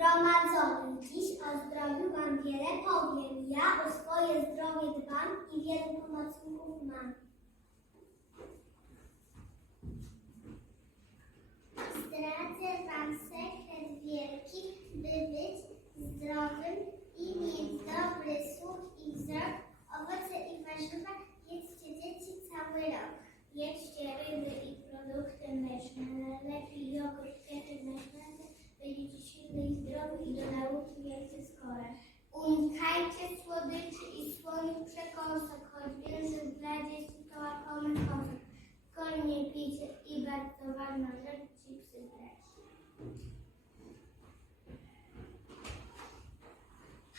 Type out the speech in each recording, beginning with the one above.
Zgromadzonych dziś o zdrowiu wam wiele powiem. Ja o swoje zdrowie dbam i wielu pomocników mam. Zdradzę wam Unikajcie słodyczy i słodych przekąsek, choć wiem, że dla dzieci to łakomy kąsek. Kol nie pijcie i bardzo ważna rzecz, chipsy też.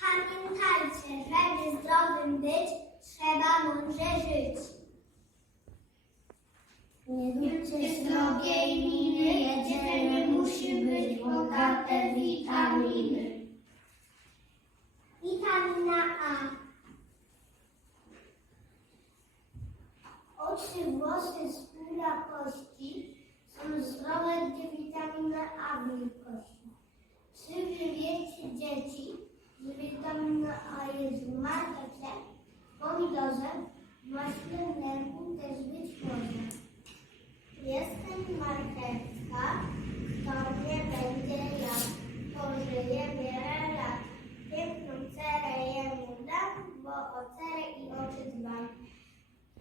Pamiętajcie, żeby zdrowym być, trzeba mądrze żyć. Nie róbcie srogiej miny, jedzenie musi być bogate witaminy. house is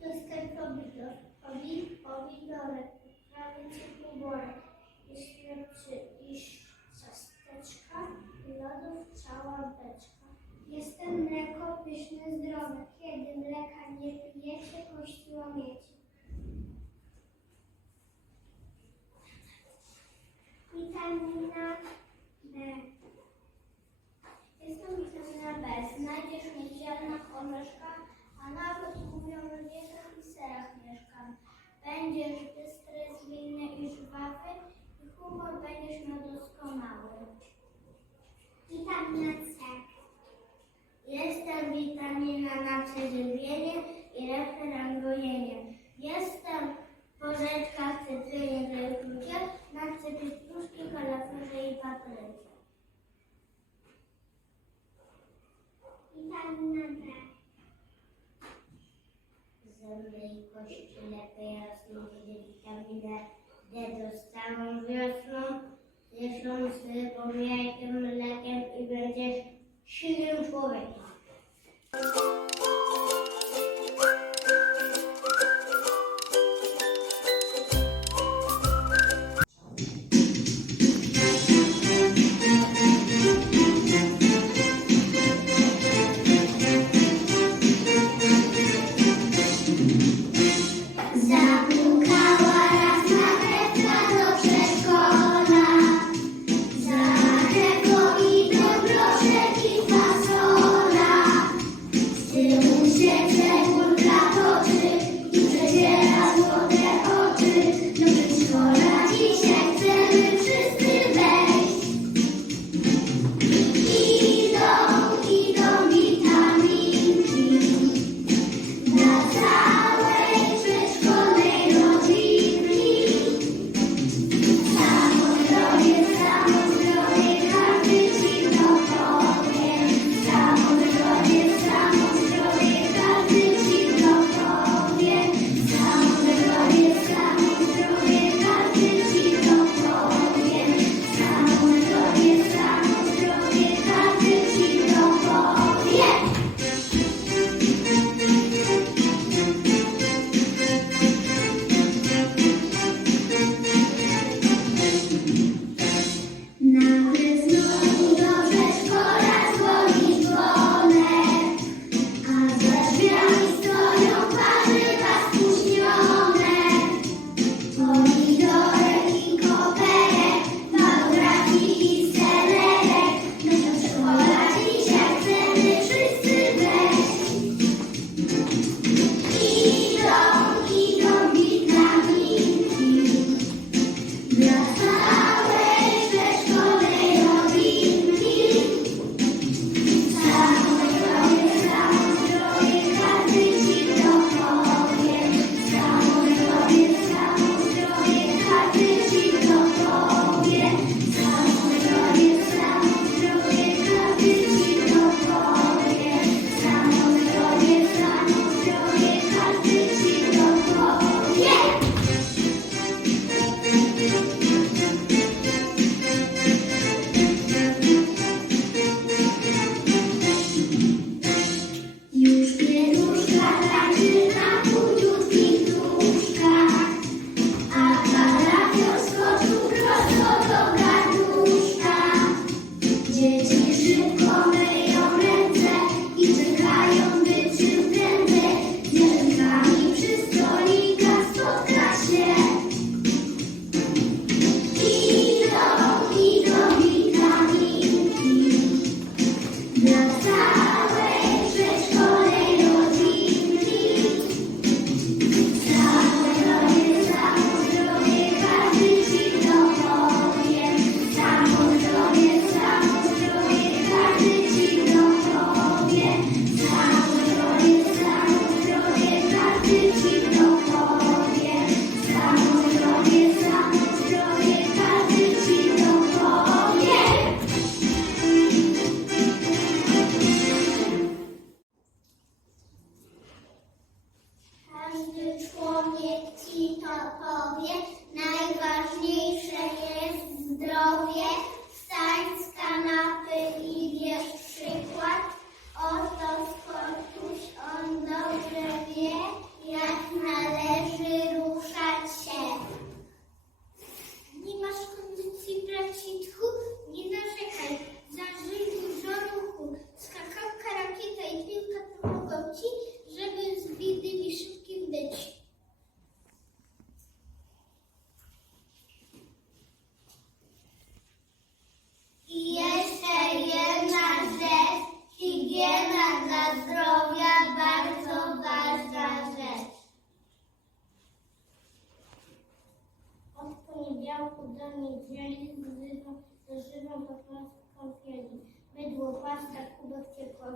Jestem pomidor, pomi, pomidorek, prawie. Jest lepszy niż ciasteczka, lodów cała beczka. Jestem mleko pyszne, zdrowe. Kiedy mleka nie pijecie, kości łamiecie. Witamina B. Jest to witamina B. Znajdziesz mnie w orzeszka, a nawet mówią, że w wiekach i serach mieszkam. Będziesz bystry, zwinny i żwawy i humor będziesz miał doskonały. Witamina C. Jestem witamina na przeżywienie i na gojenie. Jestem porzeczka, cytrynie, grejpfrucie, Dedos Samvyosunam Yeshom Se Bumya Kim Lakem Ibenjer Shirim Fovek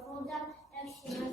olacak her. Şey.